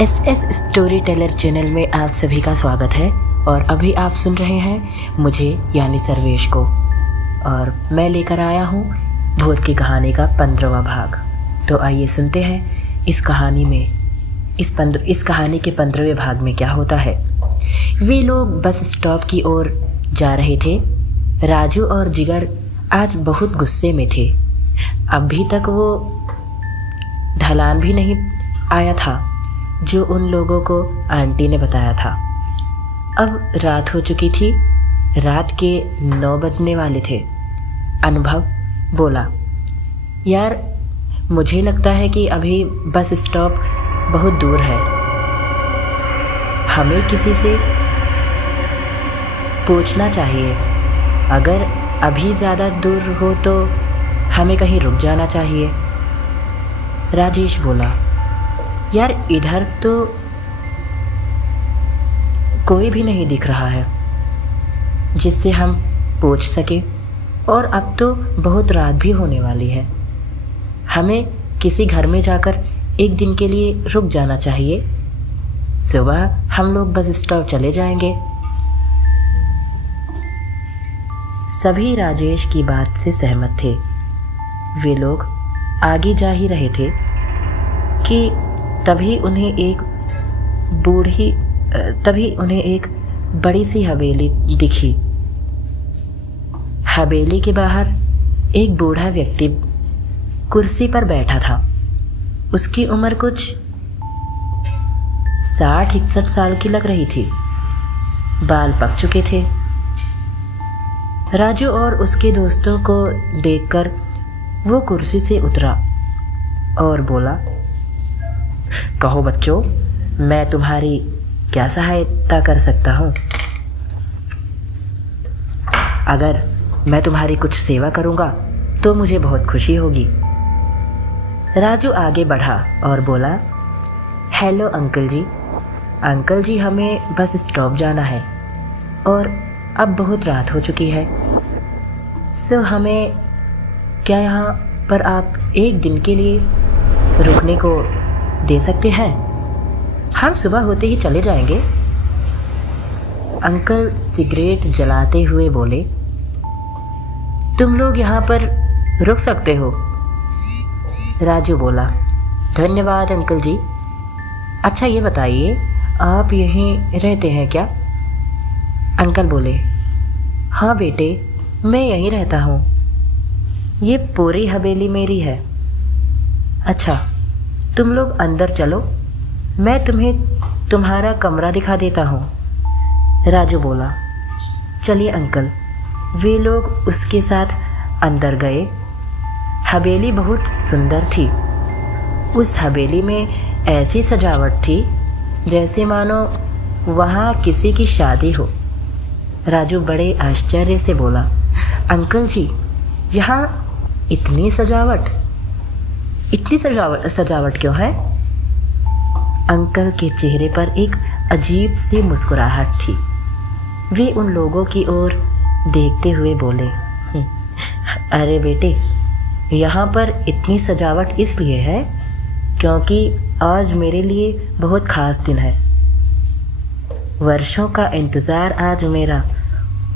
S story teller channel में आप सभी का स्वागत है। और अभी आप सुन रहे हैं मुझे यानी सर्वेश को, और मैं लेकर आया हूँ भूत की कहानी का 15वां भाग। तो आइए सुनते हैं इस कहानी में इस कहानी के 15वें भाग में क्या होता है। वे लोग बस स्टॉप की ओर जा रहे थे। राजू और जिगर आज बहुत गुस्से में थे। अभी तक वो ढलान भी नहीं आया था जो उन लोगों को आंटी ने बताया था। अब रात हो चुकी थी। रात के 9 बजने वाले थे। अनुभव बोला, यार मुझे लगता है कि अभी बस स्टॉप बहुत दूर है। हमें किसी से पूछना चाहिए। अगर अभी ज़्यादा दूर हो तो हमें कहीं रुक जाना चाहिए। राजेश बोला, यार इधर तो कोई भी नहीं दिख रहा है जिससे हम पूछ सके, और अब तो बहुत रात भी होने वाली है। हमें किसी घर में जाकर एक दिन के लिए रुक जाना चाहिए। सुबह हम लोग बस स्टॉप चले जाएंगे। सभी राजेश की बात से सहमत थे। वे लोग आगे जा ही रहे थे कि तभी उन्हें एक बड़ी सी हवेली दिखी। हवेली के बाहर एक बूढ़ा व्यक्ति कुर्सी पर बैठा था। उसकी उम्र कुछ 60-61 साल की लग रही थी। बाल पक चुके थे। राजू और उसके दोस्तों को देखकर वो कुर्सी से उतरा और बोला, कहो बच्चों, मैं तुम्हारी क्या सहायता कर सकता हूँ? अगर मैं तुम्हारी कुछ सेवा करूँगा तो मुझे बहुत खुशी होगी। राजू आगे बढ़ा और बोला, हेलो अंकल जी। अंकल जी, हमें बस स्टॉप जाना है और अब बहुत रात हो चुकी है। सो हमें क्या यहाँ पर आप एक दिन के लिए रुकने को दे सकते हैं? हम सुबह होते ही चले जाएंगे। अंकल सिगरेट जलाते हुए बोले, तुम लोग यहाँ पर रुक सकते हो। राजू बोला, धन्यवाद अंकल जी। अच्छा ये बताइए, आप यहीं रहते हैं क्या? अंकल बोले, हाँ बेटे, मैं यहीं रहता हूँ। ये पूरी हवेली मेरी है। अच्छा तुम लोग अंदर चलो, मैं तुम्हें तुम्हारा कमरा दिखा देता हूँ। राजू बोला, चलिए अंकल। वे लोग उसके साथ अंदर गए। हवेली बहुत सुंदर थी। उस हवेली में ऐसी सजावट थी जैसे मानो वहाँ किसी की शादी हो। राजू बड़े आश्चर्य से बोला, अंकल जी, यहाँ इतनी सजावट क्यों है? अंकल के चेहरे पर एक अजीब सी मुस्कुराहट थी। वे उन लोगों की ओर देखते हुए बोले, अरे बेटे, यहाँ पर इतनी सजावट इसलिए है क्योंकि आज मेरे लिए बहुत खास दिन है। वर्षों का इंतज़ार आज मेरा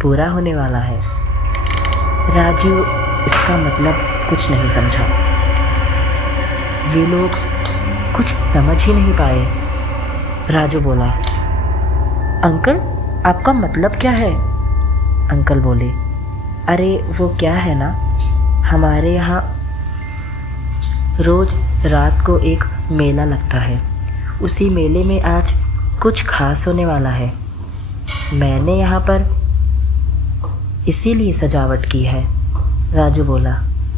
पूरा होने वाला है। राजू इसका मतलब कुछ नहीं समझा। वे लोग कुछ समझ ही नहीं पाए। राजू बोला, अंकल आपका मतलब क्या है? अंकल बोले, अरे वो क्या है ना, हमारे यहाँ रोज रात को एक मेला लगता है। उसी मेले में आज कुछ खास होने वाला है। मैंने यहाँ पर इसीलिए सजावट की है। राजू बोला,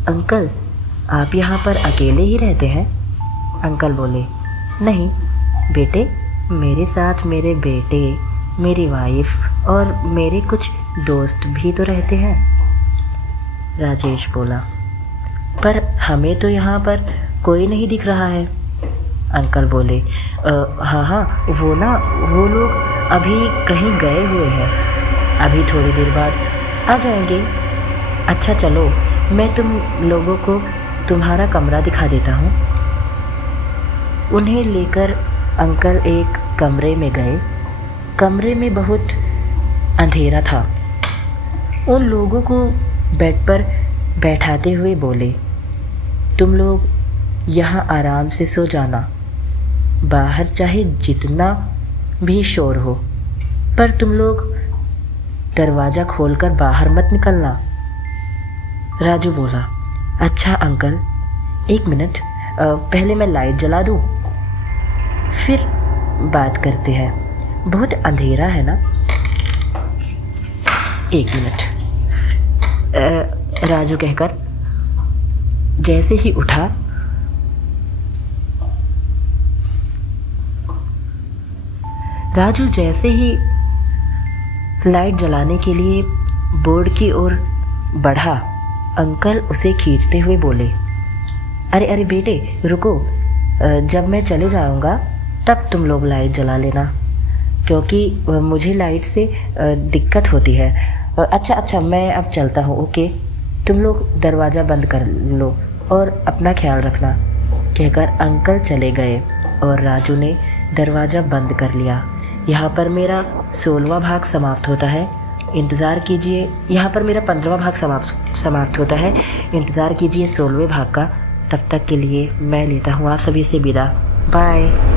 अंकल आप यहाँ पर अकेले ही रहते हैं? अंकल बोले, नहीं बेटे, मेरे साथ मेरे बेटे, मेरी वाइफ और मेरे कुछ दोस्त भी तो रहते हैं। राजेश बोला, पर हमें तो यहाँ पर कोई नहीं दिख रहा है। अंकल बोले, हाँ वो लोग अभी कहीं गए हुए हैं, अभी थोड़ी देर बाद आ जाएंगे। अच्छा चलो, मैं तुम लोगों को तुम्हारा कमरा दिखा देता हूँ। उन्हें लेकर अंकल एक कमरे में गए। कमरे में बहुत अंधेरा था। उन लोगों को बेड पर बैठाते हुए बोले, तुम लोग यहाँ आराम से सो जाना। बाहर चाहे जितना भी शोर हो, पर तुम लोग दरवाज़ा खोलकर बाहर मत निकलना। राजू बोला, अच्छा अंकल, एक मिनट, पहले मैं लाइट जला दूँ, फिर बात करते हैं। बहुत अंधेरा है ना। एक मिनट, राजू कहकर जैसे ही उठा, राजू जैसे ही लाइट जलाने के लिए बोर्ड की ओर बढ़ा, अंकल उसे खींचते हुए बोले, अरे अरे बेटे रुको, जब मैं चले जाऊंगा तब तुम लोग लाइट जला लेना, क्योंकि मुझे लाइट से दिक्कत होती है। अच्छा अच्छा, मैं अब चलता हूँ, ओके, तुम लोग दरवाज़ा बंद कर लो और अपना ख्याल रखना, कहकर अंकल चले गए और राजू ने दरवाज़ा बंद कर लिया। यहाँ पर मेरा 16वां भाग समाप्त होता है। इंतज़ार कीजिए, यहाँ पर मेरा 15वां भाग समाप्त होता है। इंतज़ार कीजिए 16वें भाग का। तब तक के लिए मैं लेता हूँ आप सभी से विदा। बाय।